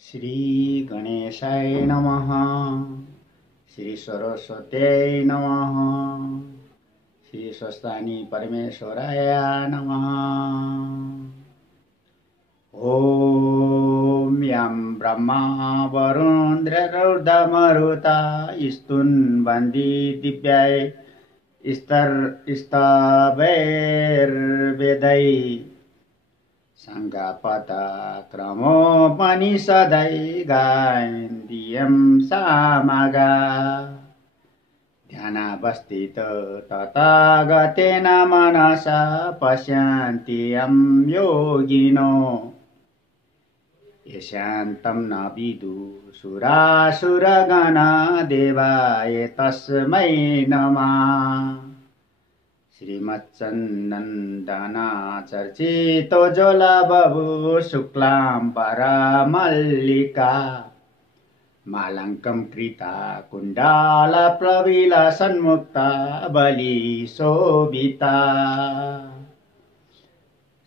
श्री गणेशाय नमः। श्री सरस्वत्यै नमः। श्री स्वस्तानी परमेश्वराय नमः। ओम यं ब्रह्मा वरुणरुद्रमरुता स्तुन्वन्ति दिव्याय स्तवैर्वेदै सङ्गपदक्रमोपनिषदै गायन्त्यं सामगा ध्यानावस्थित तथागतेन मनसा पश्यन्ति यं योगिनो यशान्तं न विदुषुरासुरगणा देवाय तस्मै नमः। श्रीमच्चन्दना चर्चितो ज्वलबभू शुक्लां परमल्लिका मालङ्कं कृता कुण्डालप्रविलसन्मुक्ता बलिशोभिता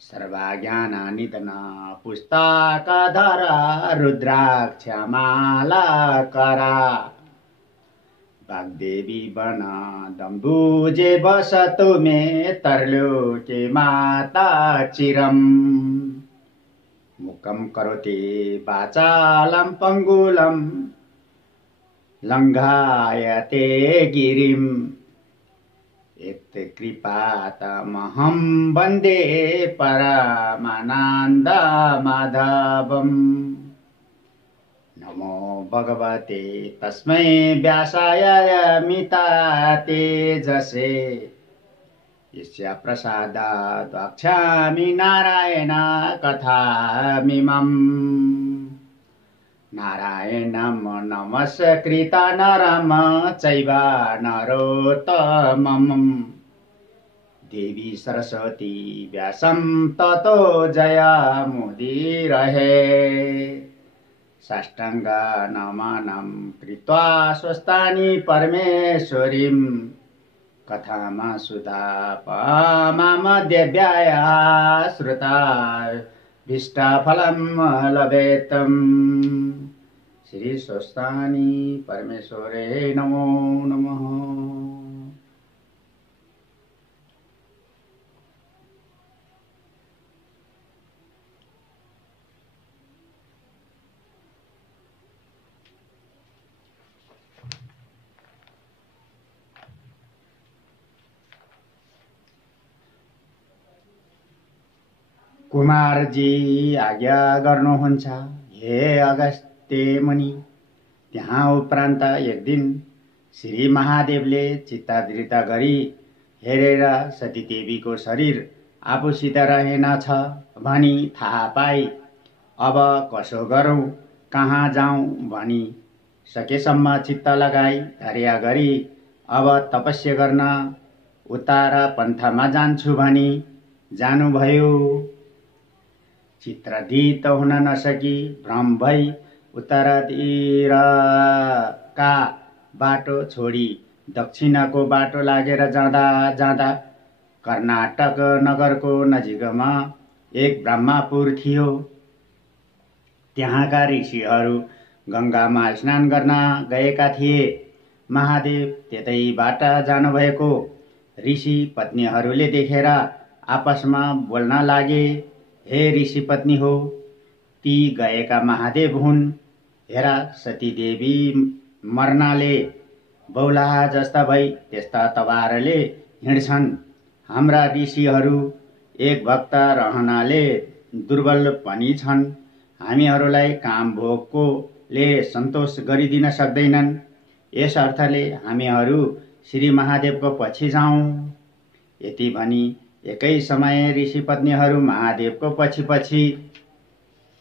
सर्वज्ञाननिधना पुस्तकधरा रुद्राक्षमालाकरा वाग्देवी बना दम्बुजे बसतु मे तरलोके माता चिरम् मुखं करोति वाचालं पङ्गुलं लङ्घायते गिरिम् यत्कृपातमहं वन्दे परमानन्दमाधवम्। नमो भगवते तस्मै व्यासाय मितातेजसे यस्य प्रसादात् वक्ष्यामि नारायण कथामिमम्। नारायणं नमस्कृत नरं चैव नरोत्तमम् देवी सरस्वती व्यासं ततो जयमुदीरये। साष्टाङ्ग नमनं कृत्वा स्वस्तानि परमेश्वरीं कथामा सुधापमामदेव्याय श्रुता भीष्टफलं लभेतम्। श्री स्वस्तानि परमेश्वरे नमो नमः। कुमारजी आज्ञा गर्नुहुन्छ हे अगस्त्य मुनि। त्यहाँ उपरान्त एक दिन श्री महादेवले चित्तवृत्त गरी हेरेर सतीदेवीको शरीर आफूसित रहेनछ भनी थाहा पाई अब कसो गरौँ कहाँ जाउँ भनी सकेसम्म चित्त लगाई कार्य गरी अब तपस्या गर्न उत्तर पन्थमा जान्छु भनी जानुभयो। चित्रदित हुन नसकी भ्रम भई उत्तरतिरका बाटो छोडी दक्षिणको बाटो लागेर जाँदा जाँदा कर्नाटक नगरको नजिकमा एक ब्रह्मपुर थियो। त्यहाँका ऋषिहरू गङ्गामा स्नान गर्न गएका थिए। महादेव त्यतैबाट जानुभएको ऋषि पत्नीहरूले देखेर आपसमा बोल्न लागे, हे ऋषि पत्नी हो, ती गएका महादेव हुन्। हेर सतीदेवी मर्नाले बौलाहा जस्ता भई त्यस्ता तवारले हिँड्छन्। हाम्रा ऋषिहरू एक भक्त रहनाले दुर्बल पनि छन्। हामीहरूलाई काम भोगकोले सन्तोष गरिदिन सक्दैनन्। यस अर्थले हामीहरू श्री महादेवको पछि जाउँ। यति भनी एकै समय ऋषि पत्नीहरू महादेवको पछि पछि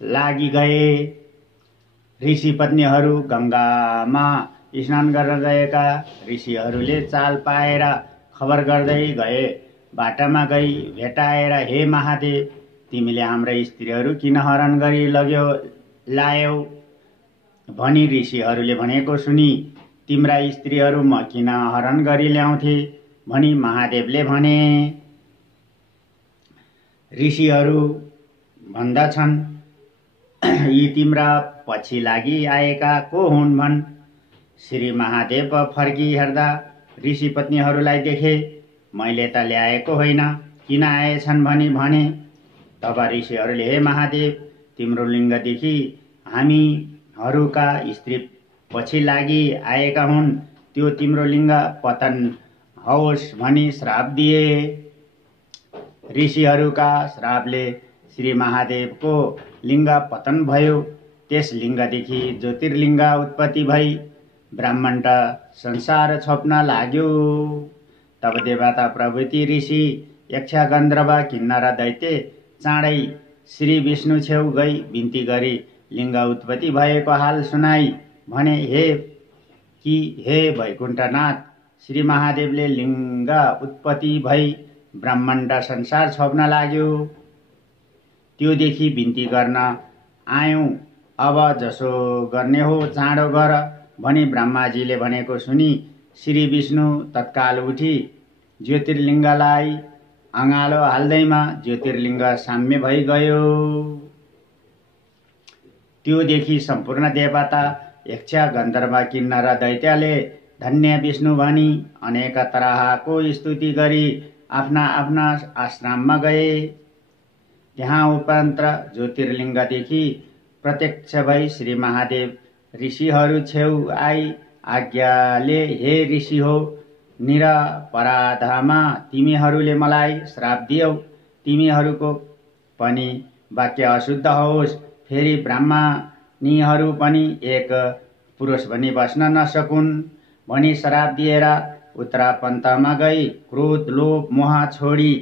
लागि गए। ऋषि पत्नीहरू गङ्गामा स्नान गर्न गएका ऋषिहरूले चाल पाएर खबर गर्दै गए। बाटामा गई भेटाएर, हे महादेव, तिमीले हाम्रा स्त्रीहरू किन हरण गरी लायौ भनी ऋषिहरूले भनेको सुनि तिम्रा स्त्रीहरू म किन हरण गरी ल्याउँथे भनी महादेवले भने। ऋषिहरू भन्दछन् यी तिम्रा पछि लागि आएका को हुन् भन्। श्री महादेव फर्की हेर्दा ऋषि पत्नीहरूलाई देखे। मैले त ल्याएको होइन, किन आएछन् भनी भने। तब ऋषिहरूले, हे महादेव, तिम्रो लिङ्गदेखि हामीहरूका स्त्री पछि लागि आएका हुन्, त्यो तिम्रो लिङ्ग पतन होस् भनी श्राप दिए। ऋषिहरूका श्रापले श्री महादेवको लिङ्ग पतन भयो। त्यस लिङ्गदेखि ज्योतिर्लिङ्ग उत्पत्ति भई ब्राह्मण संसार छोप्न लाग्यो। तब देवता प्रभृति ऋषि यक्ष गन्धर्व किन्नर दैत्य चाँडै श्री विष्णु छेउ गई बिन्ती गरी लिङ्ग उत्पत्ति भएको हाल सुनाई भने, हे वैकुण्ठनाथ, श्री महादेवले लिङ्ग उत्पत्ति भई ब्रह्माण्ड संसार छोप्न लाग्यो। त्योदेखि बिन्ती गर्न आयौँ, अब जसो गर्ने हो चाँडो गर भनी ब्रह्माजीले भनेको सुनि श्री विष्णु तत्काल उठी ज्योतिर्लिङ्गलाई अँगालो हाल्दैमा ज्योतिर्लिङ्ग साम्य भइ गयो। त्योदेखि सम्पूर्ण देवता यक्ष गन्धर्व किन्नर दैत्यले धन्य विष्णु भनी अनेक तरहको स्तुति गरी आफ्ना आफ्ना आश्रममा गए। त्यहाँ उपरान्त ज्योतिर्लिङ्गदेखि प्रत्यक्ष भई श्री महादेव ऋषिहरू छेउ आई आज्ञाले, हे ऋषि हो, निरपराधमा तिमीहरूले मलाई श्राप दियौ। तिमीहरूको पनि वाक्य अशुद्ध होस्, फेरि ब्राह्मणीहरू पनि एक पुरुष भनी बस्न नसकुन् भनी श्राप दिएर उत्तरापन्तमा गई क्रोध लोभ मोह छोडी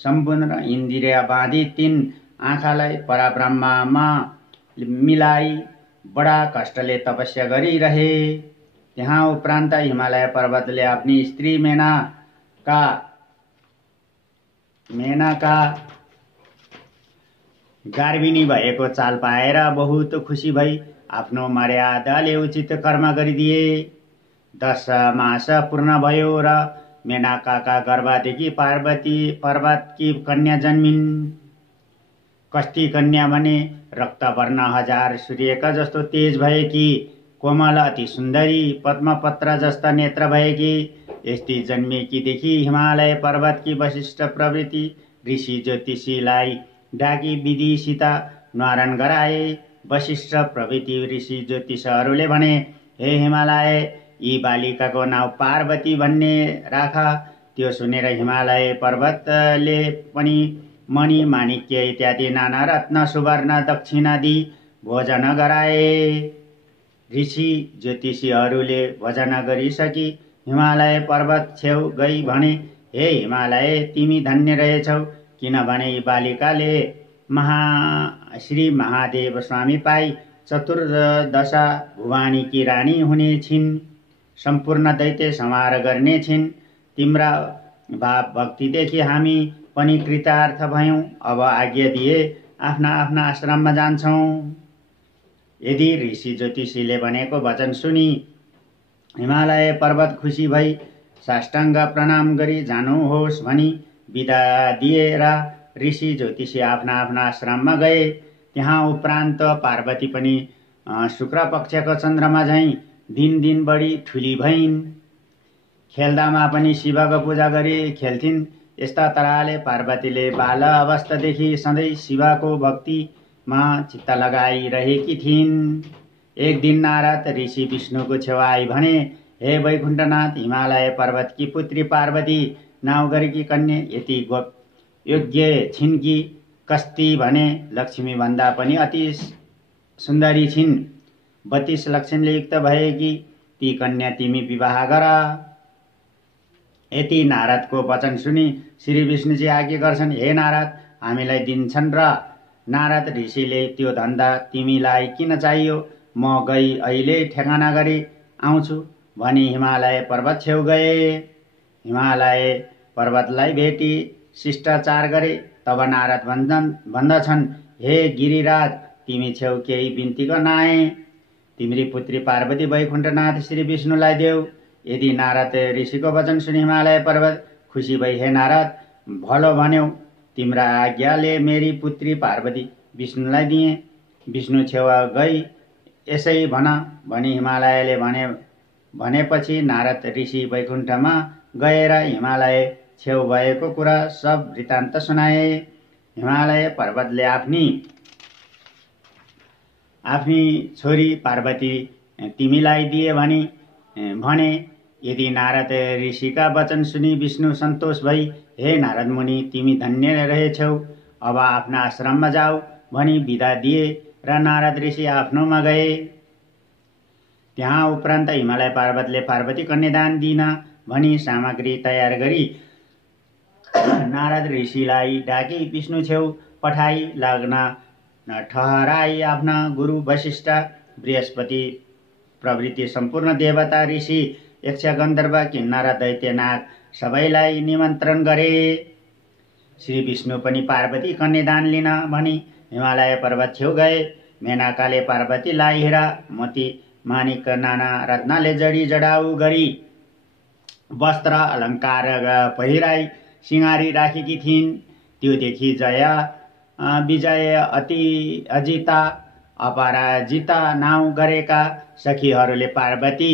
सम्पूर्ण इन्द्रिय बाँधी 3 आँखालाई परब्रह्ममा मिलाई बडा कष्टले तपस्या गरिरहे। त्यहाँ उपरान्त हिमालय पर्वतले आफ्नी स्त्री मेनका गर्भिणी भएको चाल पाएर बहुत खुसी भई आफ्नो मर्यादाले उचित कर्म गरिदिए। 10 मास पूर्ण भयो र मेनकाका गर्भदेखि पार्वती पर्वतकी कन्या जन्मिन्। कस्ती कन्या भने रक्तवर्ण 1000 सूर्यका जस्तो तेज भएकी, कोमल अति सुन्दरी, पद्मपत्र जस्ता नेत्र भएकी। यस्ती जन्मेकी देखि हिमालय पर्वतकी वशिष्ठ प्रभृति ऋषि ज्योतिषीलाई डाकी विधिसित न्वारण गराए। वशिष्ठ प्रभृति ऋषि ज्योतिषहरूले भने, हे हिमालय, यी बालिकाको नाउँ पार्वती भन्ने राख। त्यो सुनेर हिमालय पर्वतले पनि मणि माणिक्य इत्यादि नाना रत्न सुवर्ण दक्षिणा दिई भोजन गराए। ऋषि ज्योतिषीहरूले भोजन गरिसकी हिमालय पर्वत छेउ गई भने, हे हिमालय, तिमी धन्य रहेछौ, किनभने यी बालिकाले श्री महादेव स्वामी पाई 14 भुवानीकी रानी हुने छिन्, सम्पूर्ण दैत्य संहार गर्ने छिन्। तिम्रा भाव भक्तिदेखि हामी पनि कृतार्थ भयौँ। अब आज्ञा दिए आफ्ना आफ्ना आश्रममा जान्छौँ। यदि ऋषि ज्योतिषीले भनेको वचन सुनि हिमालय पर्वत खुसी भई साष्टाङ्ग प्रणाम गरी जानुहोस् भनी बिदा दिएर ऋषि ज्योतिषी आफ्ना आफ्ना आश्रममा गए। त्यहाँ उपरान्त पार्वती पनि शुक्र पक्षको चन्द्रमा झैँ दिन दिन बढी ठुली भइन्। खेल्दामा पनि शिवको पूजा गरी खेल्थिन्। यस्ता तरहले पार्वतीले बाल अवस्थादेखि सधैँ शिवको भक्तिमा चित्त लगाइरहेकी थिइन्। एक दिन नारद ऋषि विष्णुको छेउ आई भने, हे वैकुण्ठनाथ, हिमालय पर्वतकी पुत्री पार्वती नाउँ गरेकी कन्या यति योग्य छिन् कि कस्ती भने लक्ष्मी भन्दा पनि अति सुन्दरी छिन्। 32 लक्षणले युक्त भएकी ती कन्या तिमी विवाह गर। यति नारदको वचन सुनि श्री विष्णुजी आज्ञा गर्छन्, हे नारद, हामीलाई दिन्छन् र नारद ऋषिले त्यो धन्दा तिमीलाई किन चाहियो? म गई अहिले ठेगाना गरी आउँछु भनी हिमालय पर्वत छेउ गए। हिमालय पर्वतलाई भेटी शिष्टाचार गरे। तब नारद भन्दछन्, हे गिरिराज, तिमी छेउ केही बिन्ती गर्न आए। तिम्री पुत्री पार्वती वैकुण्ठनाथ श्री विष्णुलाई देऊ। यदि नारद ऋषिको वचन सुनि हिमालय पर्वत खुसी भई, हे नारद, भलो भन्यौ, तिम्रा आज्ञाले मेरी पुत्री पार्वती विष्णुलाई दिए। विष्णु छेउ गई यसै भन भनी हिमालयले भनेपछि नारद ऋषि वैकुण्ठमा गएर हिमालय छेउ भएको कुरा सब वृत्तान्त सुनाए। हिमालय पर्वतले आफ्नी छोरी पार्वती तिमीलाई दिए भने यदि नारद ऋषिका वचन सुनि विष्णु सन्तोष भई हे नारद मुनि तिमी धन्य रहेछौ, अब आफ्ना आश्रममा जाऊ भनी बिदा दिए र नारद ऋषि आफ्नोमा गए। त्यहाँ उपरान्त हिमालय पर्वतले पार्वती कन्यादान दिन भनी सामग्री तयार गरी नारद ऋषिलाई डाकी विष्णु छेउ पठाई लग्न ठहराई आफ्ना गुरु वशिष्ठ बृहस्पति प्रभृति सम्पूर्ण देवता ऋषि यक्ष गन्धर्व किन्नर दैत्य नाग सबैलाई निमन्त्रण गरे। श्री विष्णु पनि पार्वती कन्यादान लिन भनी हिमालय पर्वत छेउ गए। मेनकाले पार्वतीलाई हीरा मोती माणिक नाना रत्नले जडाउ गरी वस्त्र अलङ्कार पहिराई सिंगारी राखेकी थिइन्। त्यो देखि विजय अजिता अपराजिता नाउँ गरेका सखीहरूले पार्वती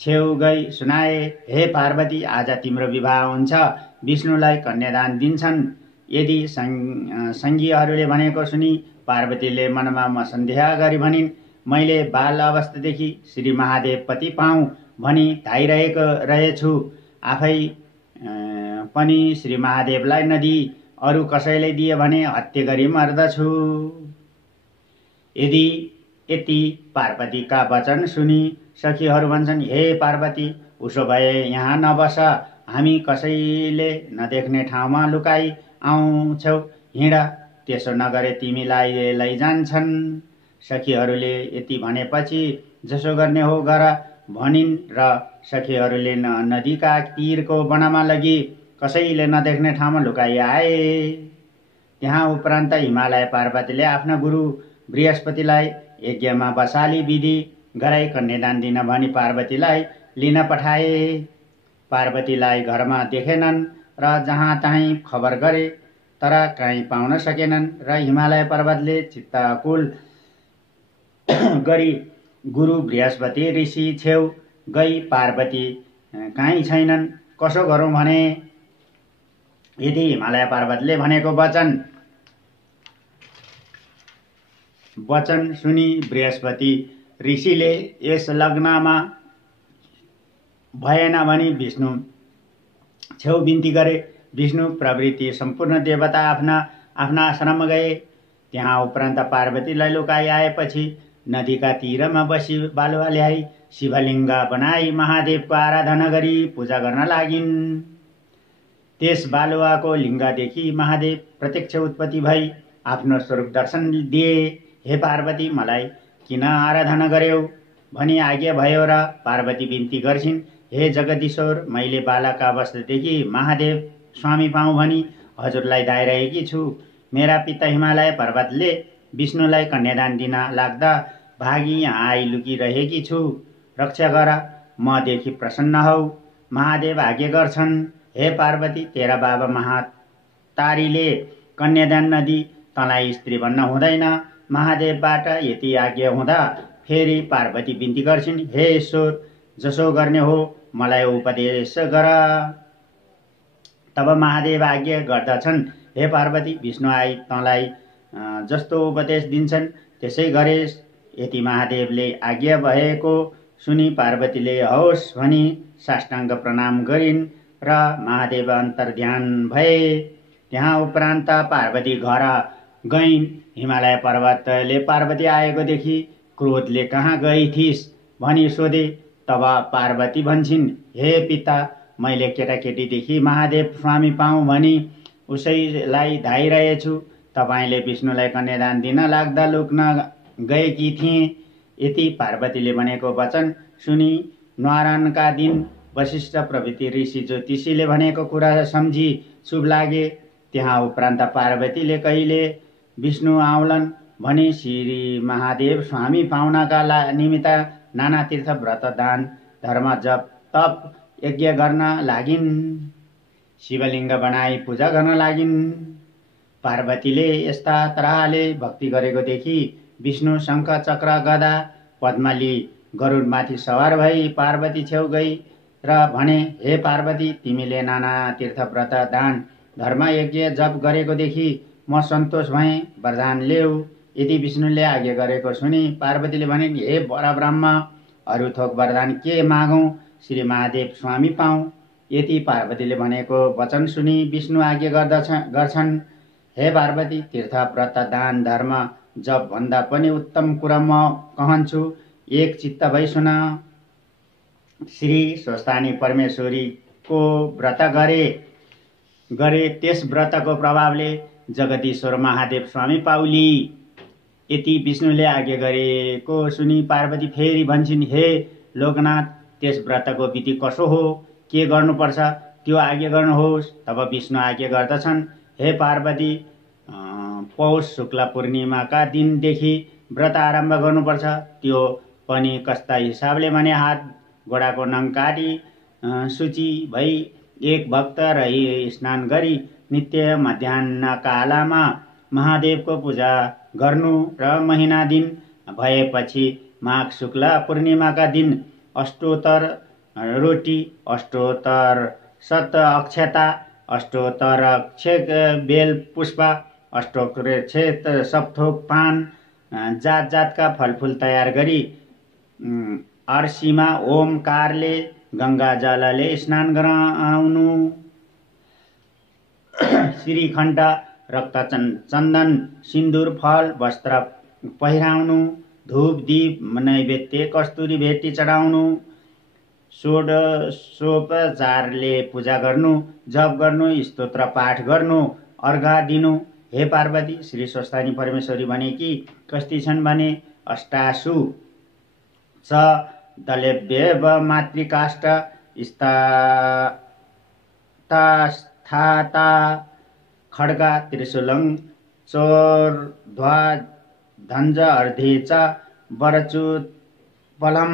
छेउ गई सुनाए, हे पार्वती आज तिम्रो विवाह हुन्छ, विष्णुलाई कन्यादान दिन्छन्। यदि सङ्गीहरूले भनेको सुनि पार्वतीले मनमा मसन्देह गरी भनिन्, मैले बाल अवस्थादेखि श्री महादेव पति पाऊँ भनी धाइरहेको रहेछु, आफै पनि श्री महादेवलाई नदिई अरू कसैलाई दिए भने हत्या गरी मर्दछु। यति पार्वतीका वचन सुनि सखीहरू भन्छन्, हे पार्वती उसो भए यहाँ नबस, हामी कसैले नदेख्ने ठाउँमा लुकाई आउँछौ, हिँड, त्यसो नगरे तिमीलाई लैजान्छन्। सखीहरूले यति भनेपछि जसो गर्ने हो गर भनिन् र सखीहरूले नदीका तीरको वनमा लगी कसैले नदेख्ने ठाउँमा लुकाई आए। त्यहाँ उपरान्त हिमालय पार्वतीले आफ्ना गुरु बृहस्पतिलाई यज्ञमा बसाली विधि गराई कन्यादान दिन भनी पार्वतीलाई लिन पठाए। पार्वतीलाई घरमा देखेनन् र जहाँ तहीँ खबर गरे तर कहीँ पाउन सकेनन् र हिमालय पर्वतले चित्तकुल गरी गुरु बृहस्पति ऋषि छेउ गई पार्वती कहीँ छैनन्, कसो गरौँ भने। यदि हिमालय पर्वतले भनेको वचन सुनि बृहस्पति ऋषिले यस लग्नमा भएन भनी विष्णु छेउ बिन्ती गरे। विष्णु प्रभृति सम्पूर्ण देवता आफ्ना आश्रममा गए। त्यहाँ उपरान्त पार्वतीलाई लुकाई आएपछि नदीका तीरमा बसी बालुवा ल्याई शिवलिङ्ग बनाई महादेवको आराधना गरी पूजा गर्न लागिन्। त्यस बालुवाको लिङ्गदेखि महादेव प्रत्यक्ष उत्पत्ति भई आफ्नो स्वरूप दर्शन दिए। हे पार्वती मलाई किन आराधना गर्यौ भनी आज्ञा भयो र पार्वती बिन्ती गर्छिन्, हे जगदीश्वर मैले बालक अवस्थादेखि महादेव स्वामी पाऊँ भनी हजुरलाई धाइरहेकी छु। मेरा पिता हिमालय पर्वतले विष्णुलाई कन्यादान दिन लाग्दा भागी यहाँ आई लुकिरहेकी छु, रक्षा गर, मदेखि प्रसन्न हौ। महादेव आज्ञा गर्छन्, हे पार्वती तेरा बाबा महातारीले कन्यादान नदी तँलाई स्त्री भन्न हुँदैन। महादेवबाट यति आज्ञा हुँदा फेरि पार्वती बिन्ती गर्छिन्, हे ईश्वर जसो गर्ने हो मलाई उपदेश गर। तब महादेव आज्ञा गर्दछन्, हे पार्वती विष्णु आई तँलाई जस्तो उपदेश दिन्छन् त्यसै गरेस्। यति महादेवले आज्ञा भएको सुनि पार्वतीले हवस् भनी साष्टाङ्ग प्रणाम गरिन् र महादेव अन्तर्ध्यान भए। त्यहाँ उपरान्त पार्वती घर गइन्। हिमालय पर्वतले पार्वती आएको देखि क्रोधले कहाँ गई थिइस् भनी सोधे। तब पार्वती भन्छन्, हे पिता मैले केटाकेटीदेखि महादेव स्वामी पाऊँ भनी उसैलाई धाइरहेछु। तपाईँले विष्णुलाई कन्यादान दिन लाग्दा लुक्न गएकी थिएँ। यति पार्वतीले भनेको वचन सुनि न्वारानका दिन वशिष्ठ प्रभृति ऋषि ज्योतिषीले भनेको कुरा सम्झी शुभ लागे। त्यहाँ उपरान्त पार्वतीले कहिले विष्णु आउलान् भनी श्री महादेव स्वामी पाउनका निमित्त नाना तीर्थ व्रत दान धर्म जप तप यज्ञ गर्न लागिन्। शिवलिङ्ग बनाई पूजा गर्न लागिन्। पार्वतीले यस्ता तरहले भक्ति गरेको देखि विष्णु शङ्ख चक्र गदा पद्मली गरुडमाथि सवार भई पार्वती छेउ गई र भने, हे पार्वती, तिमीले नाना तीर्थ व्रत दान धर्म यज्ञ जप गरेको देखि म सन्तोष भएँ, वरदान ल्याऊ। यदि विष्णुले आज्ञा गरेको सुनि पार्वतीले भनिन्, हे परब्रह्म, अरू थोक वरदान के मागौँ, श्री महादेव स्वामी पाऊँ। यति पार्वतीले भनेको वचन सुनि विष्णु आज्ञा गर्छन्, हे पार्वती, तीर्थ व्रत दान धर्म जप भन्दा पनि उत्तम कुरा म कहन्छु, एक चित्त भई सुन। श्री स्वस्थानी परमेश्वरीको व्रत गरे त्यस व्रतको प्रभावले जगदीश्वर महादेव स्वामी पाउली। यति विष्णुले आज्ञा गरेको सुनि पार्वती फेरि भन्छन्, हे लोकनाथ, त्यस व्रतको विधि कसो हो, के गर्नुपर्छ, त्यो आज्ञा गर्नुहोस्। तब विष्णु आज्ञा गर्दछन्, हे पार्वती, पौष शुक्ल पूर्णिमाका दिनदेखि व्रत आरम्भ गर्नुपर्छ। त्यो पनि कस्ता हिसाबले भने हात गोडाको नङ काटी शुचि भई एक भक्त रही स्नान गरी नित्य मध्याह्न कालमा महादेवको पूजा गर्नु र महिना दिन भएपछि माघ शुक्ल पूर्णिमाका दिन अष्टोत्तर रोटी, अष्टोत्तर सत अक्षता, अष्टोत्तर क्षेक बेल पुष्प, अष्टोत्तर क्षेत सपथोक पान, जात जातका फलफुल तयार गरी अर्सीमा ओमकारले गंगा जलले स्नान गराउनु, श्रीखण्ड रक्त चन्दन सिन्दुर फल वस्त्र पहिराउनु, धूप दीप नैवेद्य कस्तुरी भेटी चढाउनु, षोडशोपचारले पूजा गर्नु, जप गर्नु, स्तोत्र पाठ गर्नु, अर्घा दिनु। हे पार्वती, श्री स्वस्थानी परमेश्वरी भने कि कस्ती छन् भने, अष्टासु च दलेभ्यव मातृकाष्ठ स्थाता खड्गा त्रिशूलं चोर्ध्वा धञ्ज अर्धे च वरचुत्पलं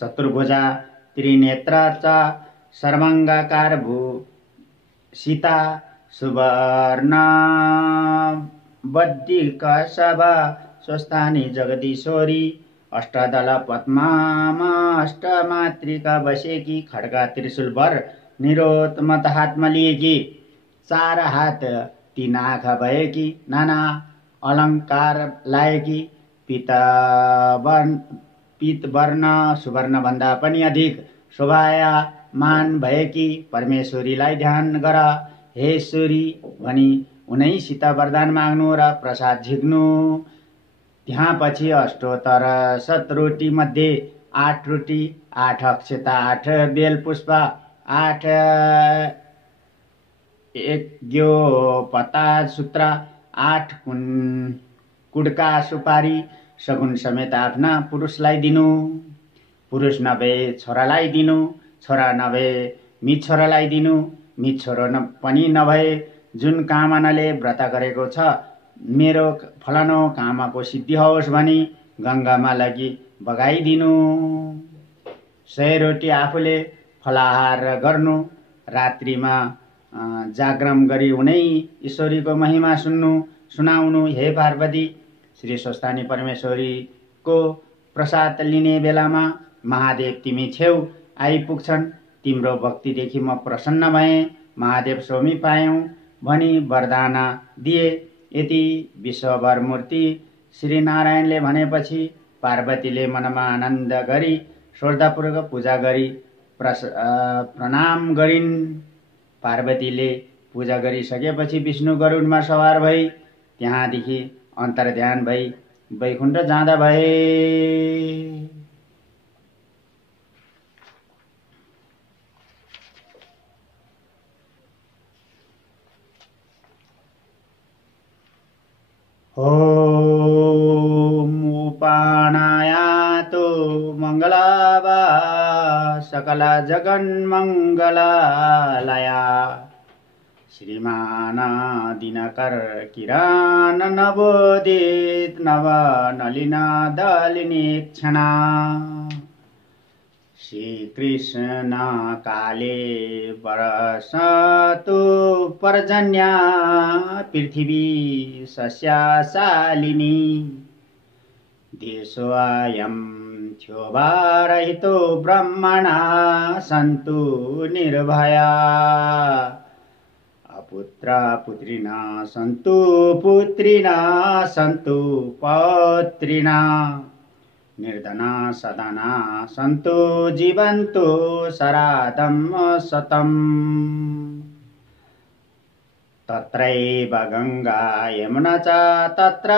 चतुर्भुजा त्रिनेत्रा च सर्वाङ्गाकार सीता सुवर्णबद्धिकशभा स्वस्थानी जगदीश्वरी अष्टदल पद्मामा अष्टमातृका बसेकी खड्गा त्रिशूल वर निरोत्मत हातमा लिएकी चार हात तीन आँखा भएकी नाना अलङ्कार लाएकी पीतवर्ण सुवर्ण भन्दा पनि अधिक शोभायमान भएकी परमेश्वरीलाई ध्यान गर। हे ईश्वरी भनी उनैसित वरदान माग्नु र प्रसाद झिक्नु। त्यहाँ पछि अष्टोत्तर सत रोटी मध्ये 8 रोटी, 8 अक्षता, 8 बेल पुष्प, 8 यज्ञोपता सूत्र, 8 कुडका सुपारी सगुन समेत आफ्ना पुरुषलाई दिनु। पुरुष नभए छोरालाई दिनु, छोरा नभए मिच्छोरालाई दिनु, मिच्छोरो पनि नभए जुन कामनाले व्रत गरेको छ मेरो फलानो कामको सिद्धि होस् भनी गङ्गामा लगी बगाइदिनु। 100 रोटी आफूले फलाहार गर्नु, रात्रिमा जागरण गरी उनै ईश्वरीको महिमा सुनाउनु। हे पार्वती, श्री स्वस्थानी परमेश्वरीको प्रसाद लिने बेलामा महादेव तिमी छेउ आइपुग्छन्। तिम्रो भक्तिदेखि म प्रसन्न भएँ, महादेव स्वामी पायौँ भनी वरदान दिए। यति विश्वभर मूर्ति श्री नारायणले भनेपछि पार्वतीले मनमा आनन्द गरी श्रद्धापूर्वक पूजा गरी प्रणाम गरिन्। पार्वतीले पूजा गरिसकेपछि विष्णु गरुडमा सवार भई त्यहाँदेखि अन्तर्ध्यान भई वैकुण्ठ जाँदा भए। ओम उपानायातो मंगलावा सकल जगन्मंगलालया श्रीमान दिनकर किरण नवोदित नव नलिना दलिनी क्षणा श्री कृष्ण काले बरसतु पर्जन्या पृथ्वी सस्यशालिनी देशोऽयं क्षोभारहितो ब्रह्मणा सन्तु निर्भया अपुत्रा पुत्रिणा सन्तु पुत्रिणा सन्तु पौत्रिणा निर्धना सदना सन्तु जीवन्तु शरादं शतम् तत्रैव गंगा यमुना च तत्र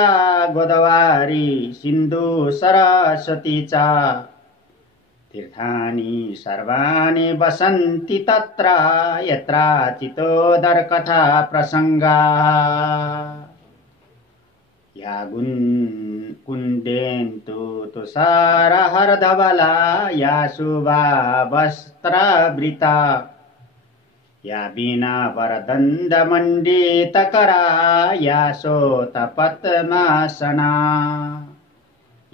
गोदावरी सिन्धु सरस्वती च तीर्थानि सर्वाणि वसन्ति तत्र यत्राचितोदर कथा प्रसंगा या कुन्देन्तु तुषारहरधवला या शुभा वस्त्रवृता या वीणा वरदण्डमण्डितकरा या शोतपद्मासना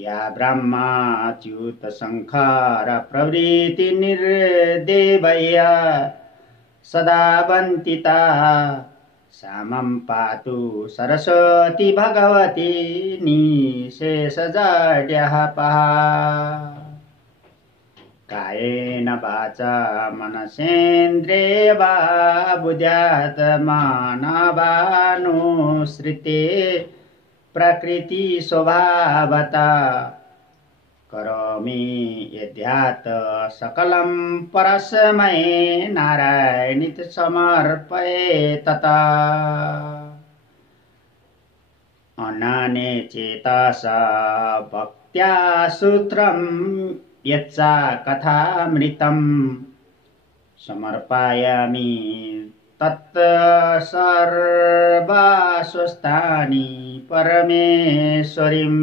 या ब्रह्माच्युतशङ्कर प्रभृति निर्देवया सदा वन्दिता सामं पातु सरस्वती भगवती निशेषजाड्यः पहा कायेन वाचा मनसेन्द्रिये वा बुद्ध्यात्मनावानुसृते प्रकृति स्वभावता करोमि यद्यात् सकलं परस्मै नारायणीति समर्पये तथा अनने चेतसा भक्त्या सूत्रं यच्चा कथामृतं समर्पयामि तत् सर्वस्वस्थानि परमेश्वरीम्।